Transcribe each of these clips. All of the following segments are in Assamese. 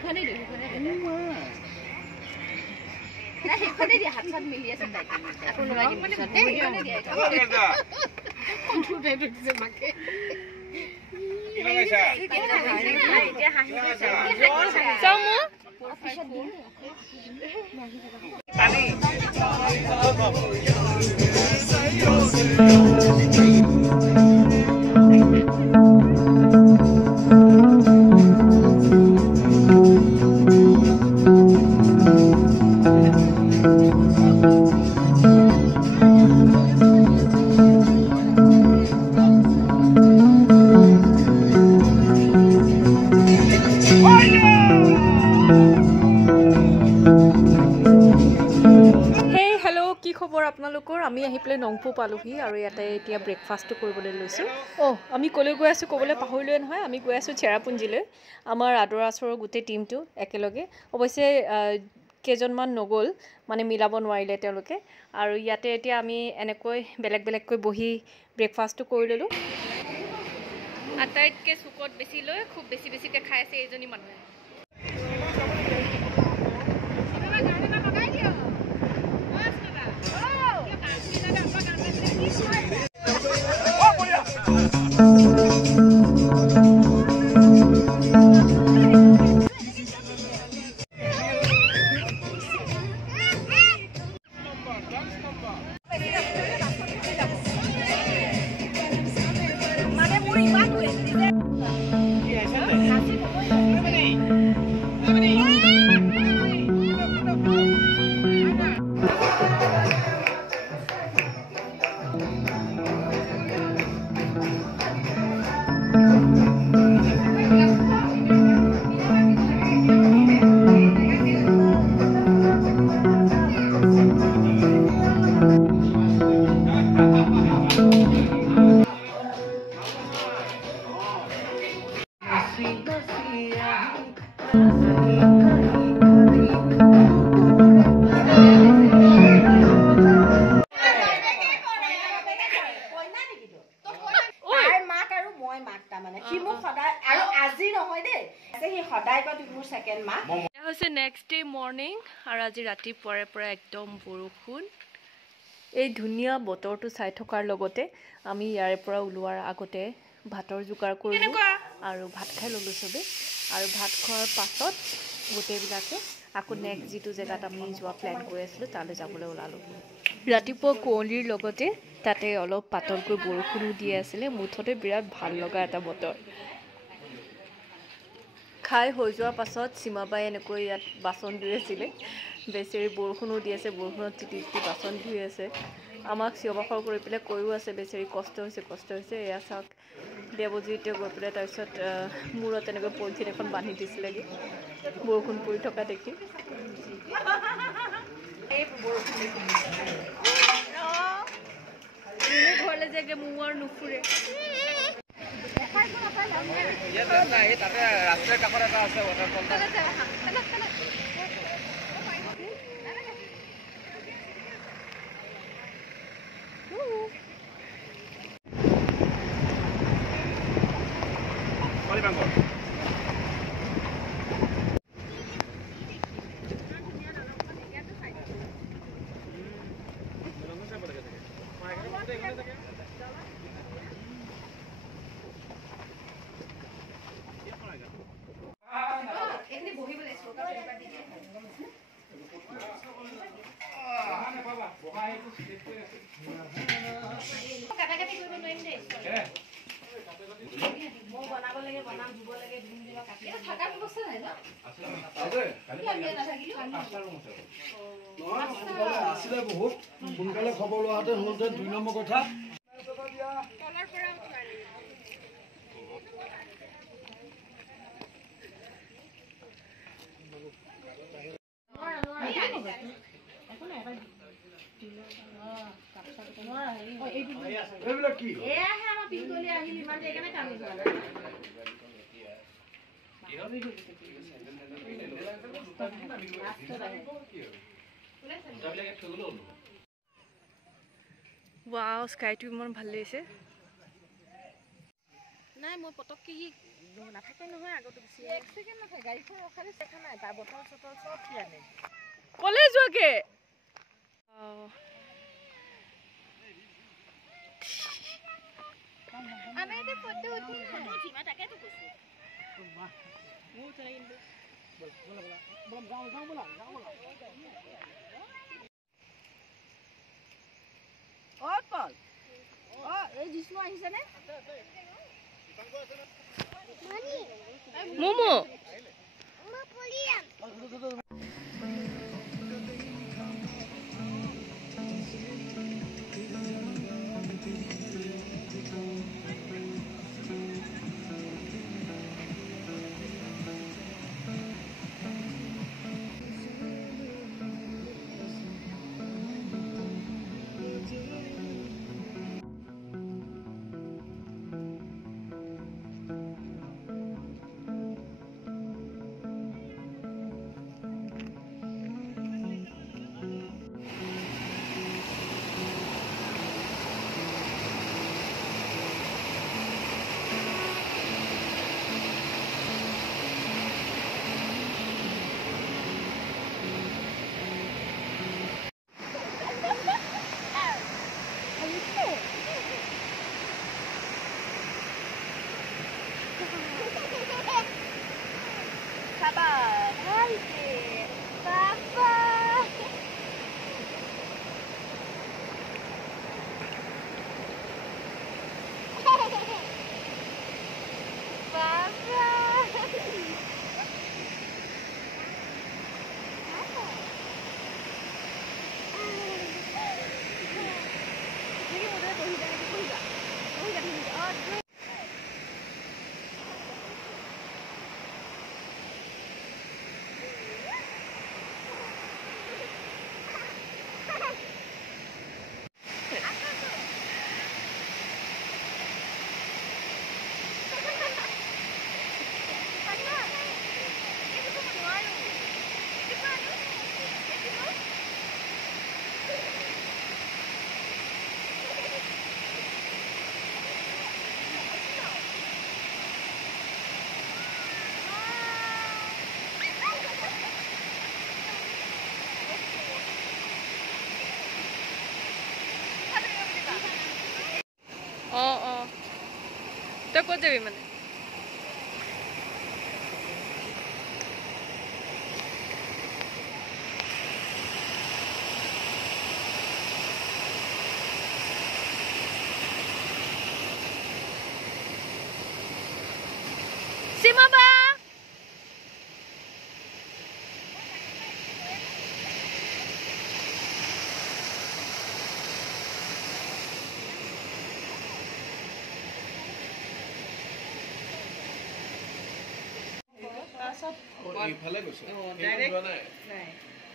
সিখনে দি না সিখনে দি হাত হাত মিলি আছে তাই আকৌ লগাই দিম পিছত সিখনে দি কন্ট্ৰোল দিছে মাকে এতিয়া হাঁহি চামু পানী আপোনালোকৰ আমি আহি পেলাই নংপু পালোহি আৰু ইয়াতে এতিয়া ব্ৰেকফাষ্টটো কৰিবলৈ লৈছোঁ আমি ক'লৈ গৈ আছোঁ ক'বলৈ পাহৰিলোৱে নহয় আমি গৈ আছোঁ চেৰাপুঞ্জীলৈ আমাৰ আদৰ আচৰৰ গোটেই টীমটো একেলগে অৱশ্যে কেইজনমান নগ'ল মানে মিলাব নোৱাৰিলে তেওঁলোকে আৰু ইয়াতে এতিয়া আমি এনেকৈ বেলেগ বেলেগকৈ বহি ব্ৰেকফাষ্টটো কৰি ল'লোঁ আটাইতকৈ চুকত বেছি লৈ খুব বেছি বেছিকৈ খাই আছে এইজনী মানুহে নেক্সট ডে মৰ্নিং আৰু আজি ৰাতিপুৱাৰে পৰা একদম বৰষুণ এই ধুনীয়া বতৰটো চাই থকাৰ লগতে আমি ইয়াৰে পৰা ওলোৱাৰ আগতে ভাতৰ যোগাৰ কৰিলোঁ আৰু ভাত খাই ল'লোঁ চবেই আৰু ভাত খোৱাৰ পাছত গোটেইবিলাকে আকৌ নেক্সট যিটো জেগাত আমি যোৱা প্লেন কৰি আছিলোঁ তালৈ যাবলৈ ওলালোঁ ৰাতিপুৱা কুঁৱলীৰ লগতে তাতে অলপ পাতলকৈ বৰষুণো দি আছিলে মুঠতে বিৰাট ভাল লগা এটা বতৰ খাই হৈ যোৱাৰ পাছত সীমাবাই এনেকৈ ইয়াত বাচন ধুই আছিলে বেচেৰি বৰষুণো দি আছে বৰষুণত তিতি তিতি বাচন ধুই আছে আমাক চিঞৰ-বাখৰ কৰি পেলাই কৈও আছে বেচেৰি কষ্ট হৈছে এয়া চাওক দেৱজিতে গৈ পেলাই তাৰপিছত মূৰত এনেকৈ পলিথিন এখন বান্ধি দিছিলেগৈ বৰষুণ পৰি থকা দেখি ঘৰলৈ যাগে মোৰ নুফুৰে তাতে ৰাস্তাৰ কাষত এটা আছে ৱাটাৰফল বহুত সোনকালে খবৰ লোৱাতে হলতে 2 নম্বৰ কথা Wow, sky to ইমান ভাল লাগিছে নাই মই পটককে নাথাকে নহয় আগতে গুচি এক ছেকেণ্ড নাথাকে গাড়ীখন ৰখালে দেখা নাই তাৰ বটল চটল চব কি আনে কলে যোৱাকে আমি এটা ফটো উঠিম তাকেতো কৈছো মোৰ উঠে কিন্তু বলা অ কল অ এই জিষ্ণু আহিছে নে মোমো তই ক'ত যাবি মানে সীমা বা ইফালে গৈছে ডাইৰেক্ট নাই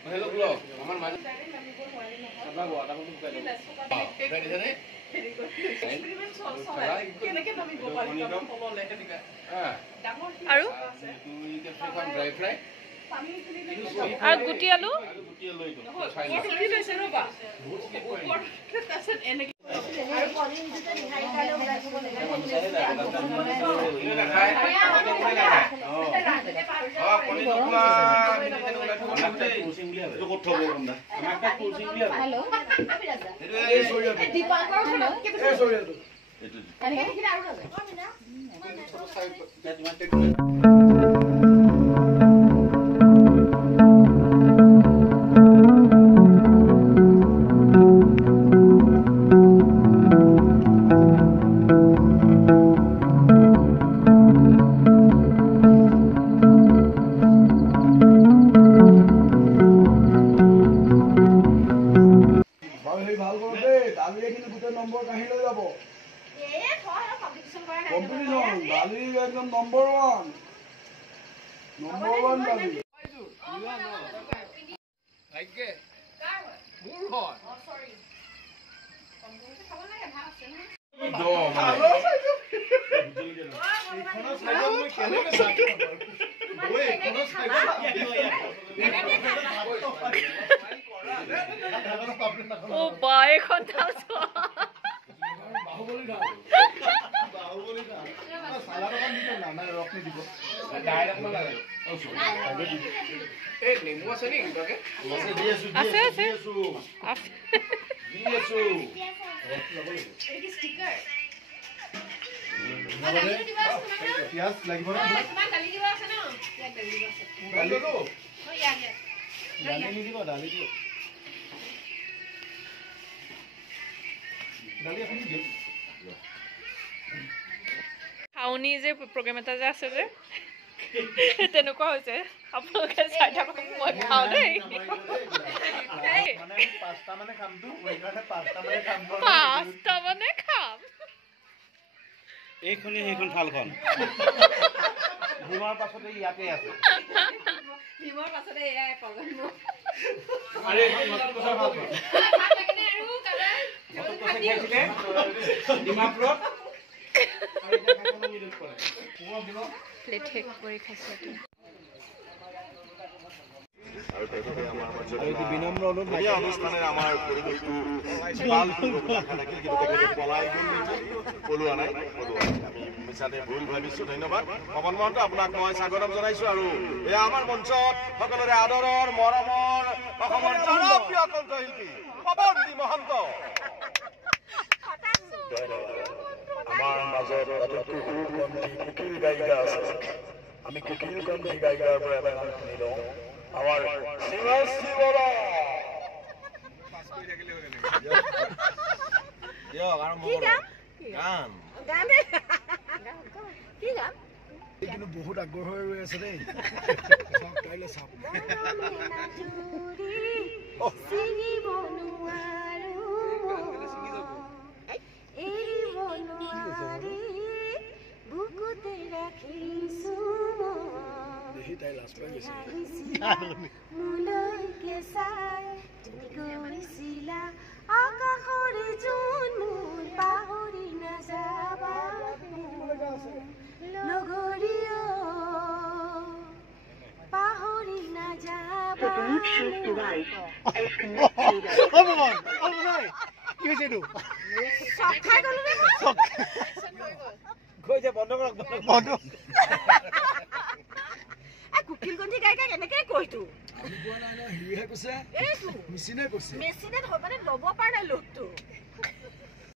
হেল্ল ব্লগ আমাৰ মানুহ আমাৰ গোৱাটামটো পাইলো উঠাই দিছে নে এক্সপেৰিমেন্ট চলাই কেনেকৈ নামিব পাৰি তললে হেদিকা আৰু ড্ৰাই ফ্ৰাই আৰু গুটি আলু গুটি লৈছে ৰবা ওপৰ তাৰছত এনেকৈ আৰু পনিৰ দুটা নিহাই খালে ওলাই যাব ও বাই কথা বাহুবলী দিব ডাইৰেক্ট নালাগে এই নেমু আছে নেকি কিবাকে আছে আছে পিয়াজ লাগিব না দালি দিব আছে ন দালি দিব আছে দালি নিদিব দালি দিব দালি আপুনি দিয়ক খাউনি যে প্ৰগ্ৰেম এটা যে আছে যে তেনেকুৱা হৈছে আপোনালোকে চাই থাকক মই খাওঁ দেই মানে 5টা মানে খামটো ওই কাৰণে 5টা মানে খাম 5টা মানে খাম এইখনি সেইখন থালখন ভীমৰ পাছতে ইয়াতে আছে ভীমৰ পাছতে এয়া প্ৰগ্ৰাম আৰে এইখন নতুন কথা ভাল লাগেনে আৰু কালা নতুন কথা খাইছিলে ডিমাপুৰত আৰু এতিয়া খাবলৈ নিদিব কৰে কোৱা দিব প্লেট শেষ কৰি খাইছে বিনম্ৰ অনুৰোধ অনুষ্ঠানেৰ আমাৰ পৰিবেশটো ভাল থাকিল কিন্তু তেখেতে পলাই গ'ল নেকি পলোৱা নাই আমি মিছাতে ভুল ভাবিছো ধন্যবাদ পৱন মহন্ত আপোনাক মই স্বাগতম জনাইছো আৰু এই আমাৰ মঞ্চত সকলোৰে আদৰৰ মৰমৰ অসমৰ জনপ্ৰিয় কণ্ঠশিল্পী পৱন মহন্ত আমাৰ মাজত আটাইতকৈ সুকণ্ঠী কুকিল গায়িকা আছে আমি কুকিল কণ্ঠী গায়িকাৰ পৰা এটা গান শুনি লওঁ আমাৰ শিৱাশ্ৰী বৰা কিন্তু বহুত আগ্ৰহ হৈ ৰৈ আছে দেই কাইলৈ চাওক তাই লাজ পাই গৈছে আকাশৰে জোন মোৰ পাহৰি নাযাবা লগৰীয় পাহৰি নাযাবা কি হৈছে এইটো চক খাই গলো নে গৈ যা বন্ধ কৰক বন্ধ কুকিল গন্ধি গায়িকা কেনেকে কৈতো আমি কোৱা নাই ন হিহে কৈছে এইটো মেচিনে কৈছে মেচিনে মানে ল'ব পৰা নাই লোকটো